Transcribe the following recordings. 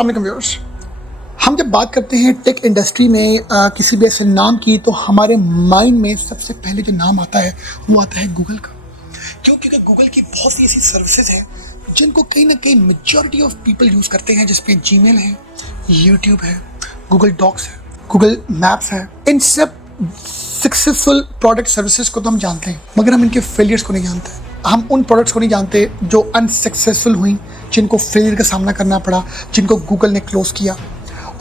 अस्सलाम वालेकुम व्यूअर्स। हम जब बात करते हैं टेक इंडस्ट्री में किसी भी ऐसे नाम की, तो हमारे माइंड में सबसे पहले जो नाम आता है वो आता है गूगल का। क्यों? क्योंकि गूगल की बहुत सी ऐसी सर्विसेज हैं जिनको कहीं ना कहीं मेजॉरिटी ऑफ पीपल यूज़ करते हैं, जिसमें जीमेल है, यूट्यूब है, गूगल डॉक्स है, गूगल मैप्स है। इन सब सक्सेसफुल प्रोडक्ट सर्विसेज को तो हम जानते हैं, मगर हम इनके फेलियर्स को नहीं जानते। हम उन प्रोडक्ट्स को नहीं जानते जो अनसक्सेसफुल हुई, जिनको फेलियर का सामना करना पड़ा, जिनको गूगल ने क्लोज किया।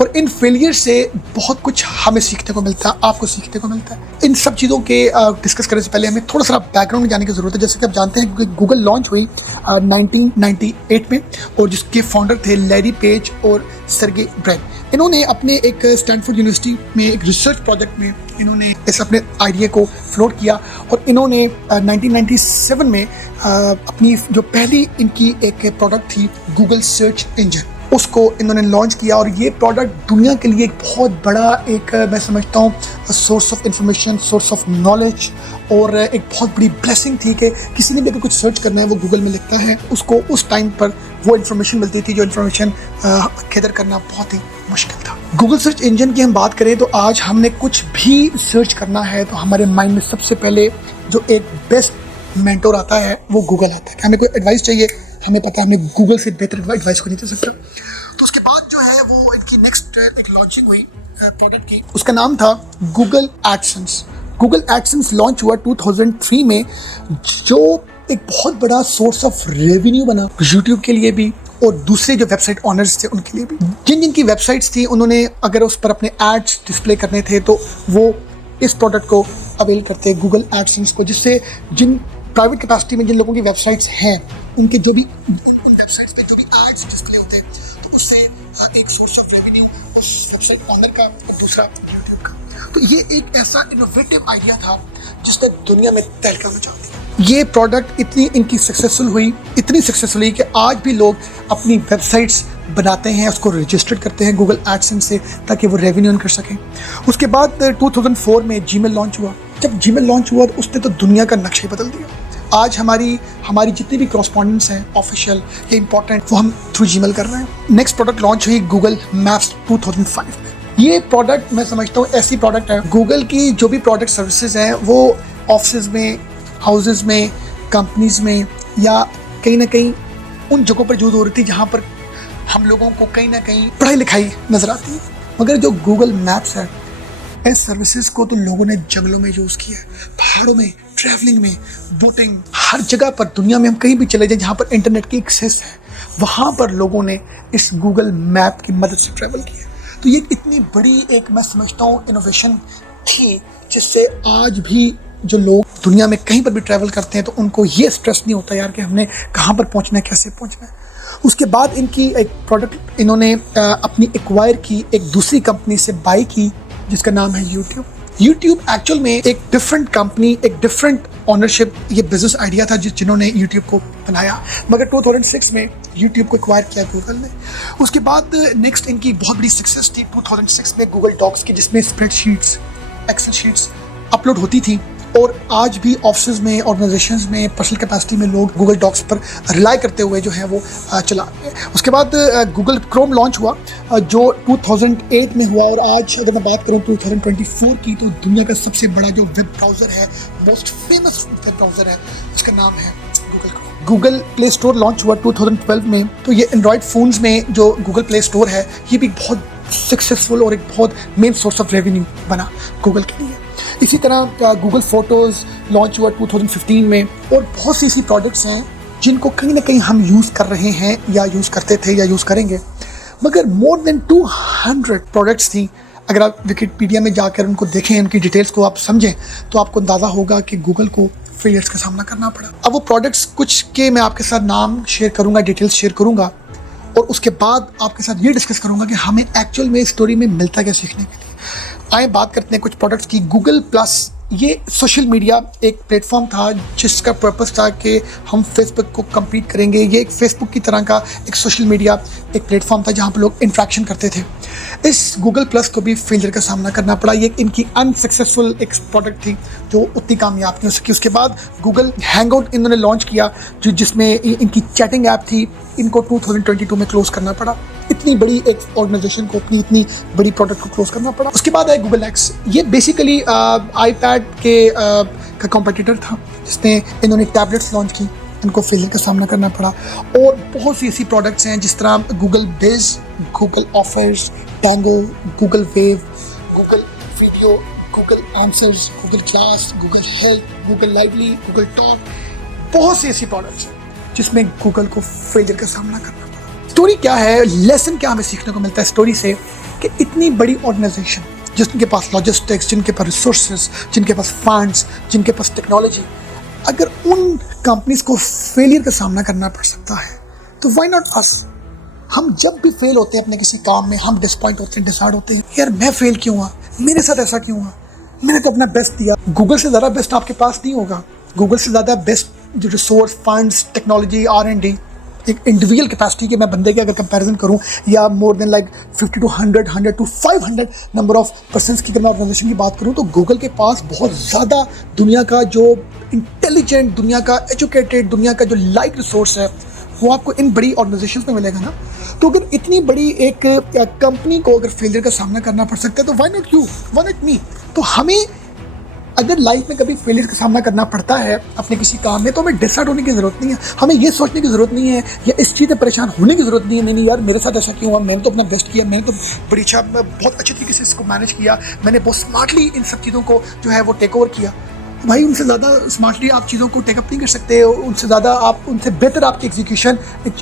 और इन फेलियर से बहुत कुछ हमें सीखने को मिलता है, आपको सीखने को मिलता है। इन सब चीज़ों के डिस्कस करने से पहले हमें थोड़ा सा बैकग्राउंड में जाने की ज़रूरत है। जैसे कि आप जानते हैं कि गूगल लॉन्च हुई 1998 में, और जिसके फाउंडर थे लैरी पेज और सर्गे ब्रिन। इन्होंने अपने एक स्टैनफोर्ड यूनिवर्सिटी में एक रिसर्च प्रोजेक्ट में इन्होंने इस अपने आइडिया को फ्लोट किया, और इन्होंने 1997 में अपनी जो पहली इनकी एक प्रोडक्ट थी गूगल सर्च इंजन, उसको इन्होंने लॉन्च किया। और ये प्रोडक्ट दुनिया के लिए एक बहुत बड़ा एक मैं समझता हूँ source of information, source of knowledge, और एक बहुत बड़ी ब्लेसिंग थी कि किसी ने भी अगर कुछ सर्च करना है वो गूगल में लिखता है, उसको उस टाइम पर वो इन्फॉर्मेशन मिलती थी, जो इन्फॉर्मेशन गैदर करना बहुत ही मुश्किल था। गूगल सर्च इंजन की हम बात करें तो आज हमने कुछ भी सर्च करना है तो हमारे माइंड में सबसे पहले जो एक बेस्ट मेंटोर आता है वो गूगल आता है। कि हमें कोई एडवाइस चाहिए, हमें पता है हमें गूगल से बेहतर एडवाइस को नहीं दे सकता। तो उसके बाद जो है वो इनकी नेक्स्ट एक लॉन्चिंग हुई प्रोडक्ट की, उसका नाम था Google AdSense. Google AdSense launch हुआ 2003 में, जो एक बहुत बड़ा सोर्स ऑफ रेवेन्यू बना यूट्यूब के लिए भी और दूसरे जो वेबसाइट ऑनर्स थे उनके लिए भी। जिनकी वेबसाइट्स थी उन्होंने अगर उस पर अपने एड्स डिस्प्ले करने थे तो वो इस प्रोडक्ट को अवेल करते गूगल एडसेंस को, जिससे जिन प्राइवेट कैपेसिटी में जिन लोगों की वेबसाइट्स हैं उनके जो भी वेबसाइट्स पे जो भी एड्स डिस्प्ले होते हैं, तो उससे एक सोर्स ऑफ रेवेन्यू उस वेबसाइट ऑनर का और दूसरा यूट्यूब का। तो ये एक ऐसा इनोवेटिव आइडिया था जिसने दुनिया में तहलका मचा दिया। ये प्रोडक्ट इतनी इनकी सक्सेसफुल हुई, इतनी सक्सेसफुल हुई कि आज भी लोग अपनी वेबसाइट्स बनाते हैं, उसको रजिस्टर्ड करते हैं गूगल एडसेंस से, ताकि वो रेवेन्यू अर्न कर सकें। उसके बाद 2004 में जीमेल लॉन्च हुआ। जब जीमेल लॉन्च हुआ तो उसने तो दुनिया का नक्शा ही बदल दिया। आज हमारी जितनी भी कॉरेस्पॉन्डेंस हैं ऑफिशियल या इंपॉर्टेंट, वो हम थ्रू जीमेल कर रहे हैं। नेक्स्ट प्रोडक्ट लॉन्च हुई गूगल मैप्स 2005 में। ये प्रोडक्ट मैं समझता हूँ ऐसी प्रोडक्ट है, गूगल की जो भी प्रोडक्ट सर्विसेज हैं वो ऑफिस में, हाउसेज में, कंपनीज में, या कहीं ना कहीं उन जगहों पर यूज हो रही थी जहाँ पर हम लोगों को कहीं ना कहीं पढ़ाई लिखाई नजर आती है। मगर जो गूगल मैप्स है, इस सर्विसेज को तो लोगों ने जंगलों में यूज़ किया है, पहाड़ों में, ट्रैवलिंग में, बोटिंग, हर जगह पर दुनिया में हम कहीं भी चले जाएं जहाँ पर इंटरनेट की एक्सेस है, वहाँ पर लोगों ने इस गूगल मैप की मदद से ट्रैवल किया। तो ये इतनी बड़ी एक मैं समझता हूँ इनोवेशन थी, जिससे आज भी जो लोग दुनिया में कहीं पर भी ट्रैवल करते हैं तो उनको ये स्ट्रेस नहीं होता यार कि हमने कहाँ पर पहुँचना है, कैसे पहुँचना है। उसके बाद इनकी एक प्रोडक्ट इन्होंने अपनी एक्वायर की एक दूसरी कंपनी से बाई की, जिसका नाम है यूट्यूब। यूट्यूब एक्चुअल में एक डिफरेंट कंपनी, एक डिफरेंट ऑनरशिप, ये बिजनेस आइडिया था जिन्होंने यूट्यूब को बनाया, मगर 2006 में यूट्यूब को एक्वायर किया गूगल ने। उसके बाद नेक्स्ट इनकी बहुत बड़ी सक्सेस थी 2006 में गूगल डॉक्स की, जिसमें स्प्रेडशीट्स, एक्सेल शीट्स अपलोड होती थी, और आज भी ऑफिस में, ऑर्गेनाइजेशंस में, पर्सनल कैपेसिटी में लोग गूगल डॉक्स पर रिलाई करते हुए जो है वो चला रहे हैं। उसके बाद गूगल क्रोम लॉन्च हुआ जो 2008 में हुआ, और आज अगर मैं बात करूँ 2024 की, तो दुनिया का सबसे बड़ा जो वेब ब्राउज़र है, मोस्ट फेमस वेब ब्राउज़र है, उसका नाम है Google Chrome. Google play store launch हुआ 2012 में। तो ये एंड्रॉयड फ़ोन्स में जो गूगल प्ले स्टोर है, ये भी बहुत सक्सेसफुल और एक बहुत मेन सोर्स ऑफ रेवेन्यू बना गूगल के लिए। इसी तरह गूगल फोटोज़ लॉन्च हुआ 2015 में, और बहुत सी ऐसी प्रोडक्ट्स हैं जिनको कहीं ना कहीं हम यूज़ कर रहे हैं, या यूज़ करते थे, या यूज़ करेंगे। मगर मोर देन 200 प्रोडक्ट्स थी। अगर आप विकिपीडिया में जाकर उनको देखें, उनकी डिटेल्स को आप समझें, तो आपको अंदाज़ा होगा कि गूगल को फेलियर्स का सामना करना पड़ा। अब वो प्रोडक्ट्स कुछ के मैं आपके साथ नाम शेयर करूँगा, डिटेल्स शेयर करूँगा, और उसके बाद आपके साथ ये डिस्कस करूँगा कि हमें एक्चुअल में इस स्टोरी में मिलता क्या सीखने के लिए। आए बात करते हैं कुछ प्रोडक्ट्स की। गूगल प्लस, ये सोशल मीडिया एक प्लेटफॉर्म था जिसका पर्पस था कि हम फेसबुक को कम्पीट करेंगे। ये एक फेसबुक की तरह का एक सोशल मीडिया एक प्लेटफॉर्म था जहाँ पर लोग इंट्रैक्शन करते थे। इस गूगल प्लस को भी फेलियर का सामना करना पड़ा। ये इनकी अनसक्सेसफुल एक प्रोडक्ट थी जो उतनी कामयाब नहीं हो सकी। उसके बाद गूगल हैंगआउट इन्होंने लॉन्च किया जिसमें इनकी चैटिंग ऐप थी, इनको 2022 में क्लोज करना पड़ा। इतनी बड़ी एक ऑर्गेनाइजेशन को अपनी इतनी बड़ी प्रोडक्ट को क्लोज करना पड़ा। उसके बाद आया गूगल एक्स। ये बेसिकली आईपैड के का कॉम्पिटिटर था, जिसने इन्होंने टैबलेट्स लॉन्च की, इनको फेलियर का सामना करना पड़ा। और बहुत सी ऐसी प्रोडक्ट्स हैं जिस तरह Google base, Google offers, tango, Google wave, Google video, Google answers, Google class, Google health, Google lively, Google talk, बहुत सी ऐसी प्रोडक्ट्स हैं जिसमें गूगल को फेलियर का सामना करना पड़ा। स्टोरी क्या है, लेसन क्या हमें सीखने को मिलता है स्टोरी से, कि इतनी बड़ी ऑर्गेनाइजेशन जिनके पास लॉजिस्टिक्स, जिनके पास रिसोर्सेज, जिनके पास फंड्स, जिनके पास टेक्नोलॉजी, अगर उन कंपनीज को फेलियर का सामना करना पड़ सकता है तो व्हाई नॉट अस। हम जब भी फेल होते हैं अपने किसी काम में, हम डिसपॉइंट होते हैं, डिसाइड होते हैं, यार मैं फेल क्यों हुआ, मेरे साथ ऐसा क्यों हुआ, मैंने तो अपना बेस्ट दिया। गूगल से ज़्यादा बेस्ट आपके पास नहीं होगा। गूगल से ज़्यादा बेस्ट जो रिसोर्स, फंड्स, टेक्नोलॉजी, R&D, एक इंडिविजुअल कैपेसिटी के मैं बंदे के अगर कंपैरिजन करूं, या more than like 50 to 100 to 500 number of persons की अगर मैं ऑर्गेनाइजेशन की बात करूं, तो गूगल के पास बहुत ज़्यादा दुनिया का जो इंटेलिजेंट, दुनिया का एजुकेटेड, दुनिया का जो लाइक रिसोर्स है वो आपको इन बड़ी ऑर्गेनाइजेशंस में मिलेगा ना। तो अगर इतनी बड़ी एक कंपनी को अगर फेलियर का सामना करना पड़ सकता है तो why not you, why not me. तो हमें अगर लाइफ में कभी फेलियर का सामना करना पड़ता है अपने किसी काम में, तो हमें डिसाइड होने की ज़रूरत नहीं है, हमें ये सोचने की ज़रूरत नहीं है या इस चीज़ से परेशान होने की ज़रूरत नहीं है, नहीं यार मेरे साथ ऐसा क्यों हुआ, मैंने तो अपना बेस्ट किया, मैंने तो बड़ी अच्छा, बहुत अच्छे तरीके से इसको मैनेज किया, मैंने बहुत स्मार्टली इन सब चीज़ों को जो है वो टेक ओवर किया। भाई उनसे ज़्यादा स्मार्टली आप चीज़ों को टेकअप नहीं कर सकते, उनसे ज़्यादा आप, उनसे बेहतर आपकी एग्जीक्यूशन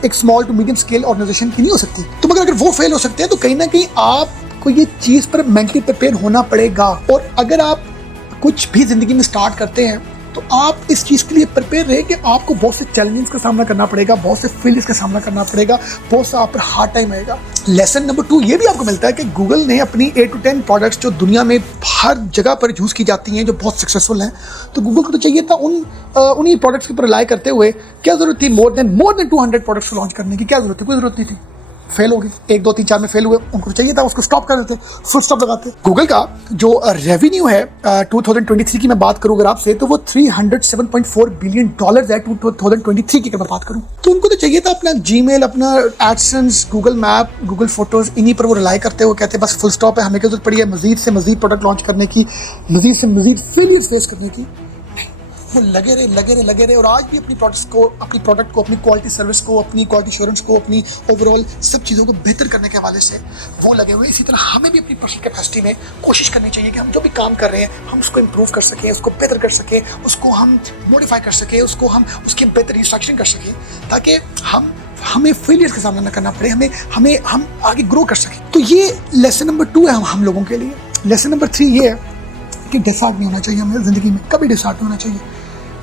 एक small to medium scale organisation की नहीं हो सकती। तो मगर अगर वो फेल हो सकते हैं तो कहीं ना कहीं आपको ये चीज़ पर मेंटली प्रिपेयर होना पड़ेगा। और अगर आप कुछ भी ज़िंदगी में स्टार्ट करते हैं तो आप इस चीज़ के लिए प्रिपेयर रहे कि आपको बहुत से चैलेंजेस का सामना करना पड़ेगा, बहुत से फेलियर्स का सामना करना पड़ेगा, बहुत सा आप पर हार्ड टाइम आएगा। लेसन नंबर 2 ये भी आपको मिलता है कि गूगल ने अपनी 8 to 10 प्रोडक्ट्स जो दुनिया में हर जगह पर यूज़ की जाती हैं, जो बहुत सक्सेसफुल हैं, तो गूगल को तो चाहिए था उन्हीं प्रोडक्ट्स के ऊपर रिलाई करते हुए, क्या ज़रूरत थी मोर देन 200 प्रोडक्ट्स लॉन्च करने की, क्या ज़रूरत थी, कोई ज़रूरत नहीं थी। फेल हो गई, 1 2 3 4 में फेल हुए, उनको चाहिए था उसको स्टॉप कर देते, फुल स्टॉप लगाते। गूगल का जो रेवेन्यू है 2023 की मैं बात करूँ अगर आपसे, तो वो $307.4 बिलियन है 2023 की अगर मैं बात करूँ। तो उनको तो चाहिए था अपना जीमेल, अपना AdSense, Google map, Google photos, इन्हीं पर वो रिलाई करते हुए कहते बस फुल स्टॉप है, हमें क्या जरूरत पड़ी है मजीद से मजीद प्रोडक्ट लॉन्च करने की, मजीद से मजीद फेलियर फेस करने की। वो लगे रहे और आज भी अपनी प्रोडक्ट को, अपनी क्वालिटी सर्विस को, अपनी क्वालिटी एश्योरेंस को, अपनी ओवरऑल सब चीज़ों को बेहतर करने के हवाले से वो लगे हुए। इसी तरह हमें भी अपनी पर्सनल कैपेसिटी में कोशिश करनी चाहिए कि हम जो भी काम कर रहे हैं हम उसको इम्प्रूव कर सकें, उसको बेहतर कर सकें, उसको हम मॉडिफाई कर सकें, उसको हम उसकी बेहतर इंस्ट्रक्शन कर सकें, ताकि हमें फेलियर का सामना न करना पड़े, हम आगे ग्रो कर सकें। तो ये लेसन नंबर 2 है हम लोगों के लिए। लेसन नंबर 3 ये है कि डिसहार्ट नहीं होना चाहिए हमें ज़िंदगी में, कभी डिसहार्ट नहीं होना चाहिए।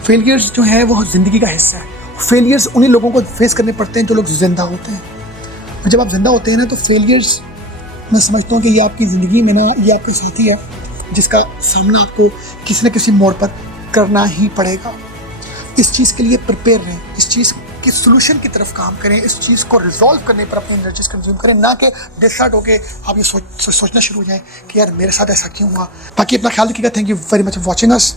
फेलियर्स जो है वो ज़िंदगी का हिस्सा है। फेलियर्स उन्हीं लोगों को फेस करने पड़ते हैं जो लोग जिंदा होते हैं। और जब आप जिंदा होते हैं ना, तो फेलियर्स मैं समझता हूँ कि ये आपकी ज़िंदगी में ना, ये आपके साथी है जिसका सामना आपको किसी न किसी मोड़ पर करना ही पड़ेगा। इस चीज़ के लिए प्रिपेयर रहें, इस चीज़ के सोल्यूशन की तरफ काम करें, इस चीज़ को रिजॉल्व करने पर अपनी एनर्जीज कंज्यूम करें, ना कि डिसहार्ट होकर आप ये सोचना शुरू हो जाए कि यार मेरे साथ ऐसा क्यों हुआ। बाकी अपना ख्याल रखिएगा। Thank you very much for watching us.